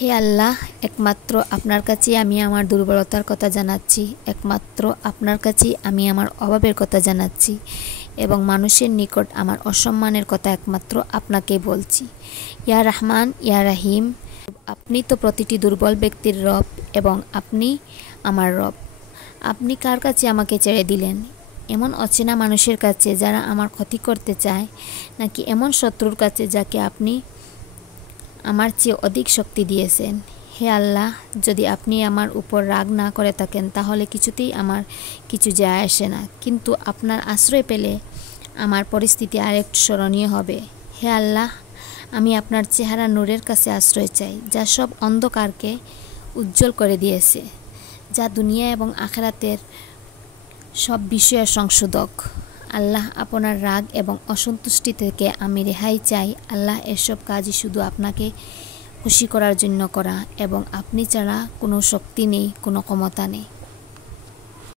হে আল্লাহ, একমাত্র আপনার কাছেই আমি আমার দুর্বলতার কথা জানাচ্ছি, একমাত্র আপনার কাছেই আমি আমার অভাবের কথা জানাচ্ছি এবং মানুষের নিকট আমার অসম্মানের কথা একমাত্র আপনাকেই বলছি। ইয়া রহমান, ইয়া রাহিম, আপনি তো প্রতিটি দুর্বল ব্যক্তির রব এবং আপনি আমার রব। আপনি কার কাছে আমাকে ছেড়ে দিলেন? এমন অচেনা মানুষের কাছে যারা আমার ক্ষতি করতে চায়, নাকি এমন শত্রুর কাছে যাকে আপনি আমার চেয়ে অধিক শক্তি দিয়েছেন? হে আল্লাহ, যদি আপনি আমার উপর রাগ না করে থাকেন তাহলে কিছুতেই আমার কিছু যায় আসে না, কিন্তু আপনার আশ্রয় পেলে আমার পরিস্থিতি আরেকটু স্মরণীয় হবে। হে আল্লাহ, আমি আপনার চেহারা নূরের কাছে আশ্রয় চাই, যা সব অন্ধকারকে উজ্জ্বল করে দিয়েছে, যা দুনিয়া এবং আখিরাতের সব বিষয়ের সংশোধক। আল্লাহ, আপনার রাগ এবং অসন্তুষ্টি থেকে আমি রেহাই চাই। আল্লাহ, এসব কাজই শুধু আপনাকে খুশি করার জন্য করা এবং আপনি ছাড়া কোনো শক্তি নেই, কোনো ক্ষমতা নেই।